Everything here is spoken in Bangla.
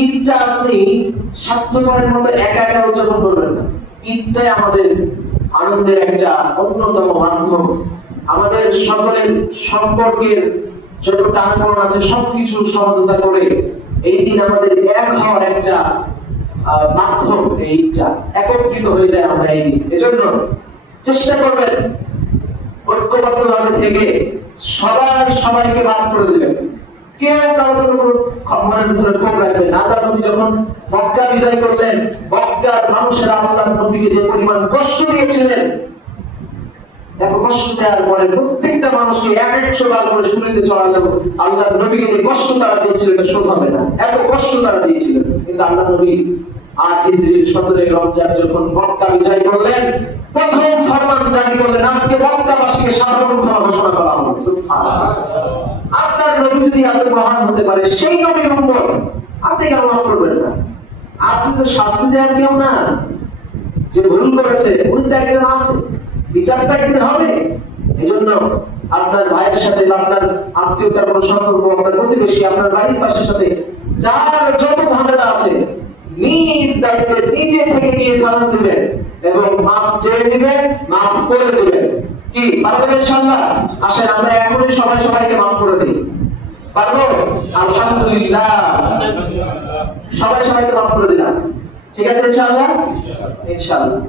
ঈদটা আপনি স্বার্থপরের মতো একা একা উদযাপন করবেন না। ঈদটাই আমাদের আনন্দের একটা অন্যতম মাধ্যম। আমাদের সকলের সম্পর্কের যত টানপোড়েন আছে সবকিছু সমঝোতা করে এই দিন আমাদের এক হওয়ার একটা মাধ্যম। এই ঈদটা একত্রিত হয়ে যায় আমরা এই দিন। এজন্য চেষ্টা করবেন ঐক্যবদ্ধভাবে থেকে সবাই সবাইকে মাফ করে দেবেন। কেউ কাউকে মনের ভিতরে ক্ষোভ রাখবেন না। আল্লাহ নবী যখন মক্কা বিজয় করলেন, মক্কার মানুষেরা আল্লাহ নবীকে যে পরিমাণ কষ্ট দিয়েছিলেন, এত কষ্ট দেওয়ার পরে প্রত্যেকটা মানুষকে 100 বার করে শুনিতে চড়ালো। আল্লাহ নবীকে যে কষ্ট তারা দিয়েছিল এটা শোধ হবে না, এত কষ্ট তারা দিয়েছিল। কিন্তু আল্লাহ নবী 8 হিজরির 17 রমজান যখন মক্কা বিজয় করলেন, প্রথম ফরমান জারি করলেন, আজকে মক্কাবাসীকে সাধারণ ক্ষমা ঘোষণা করা হলো। সুবহানাল্লাহ। আপনার নবী যদি এত মহান হতে পারে, সেই নবীর উম্মত আপনি কেন মাফ করবেন না? আপনি তো শাস্তি দেওয়ার কেউ না। যে ভুল করেছে উনি তো একজন আছে, বিচারটা একদিন হবে। এই জন্য আপনার ভাইয়ের সাথে, আপনার আত্মীয়তার কোন সম্পর্ক, আপনার প্রতিবেশী, আপনার বাড়ির পাশের সাথে যার যত ঝামেলা আছে, নিজ দায়িত্বে নিজে থেকে গিয়ে সালাম দিবেন এবং মাফ চেয়ে দিবেন, মাফ করে দিবেন। কি পারবেন ইনশাআল্লাহ? আসেন আমরা এখনই সবাই সবাইকে মাফ করে দিই। পারবো? আলহামদুলিল্লাহ। সবাই সবাইকে মাফ করে দিলাম। ঠিক আছে ইনশাআল্লাহ? ইনশাআল্লাহ।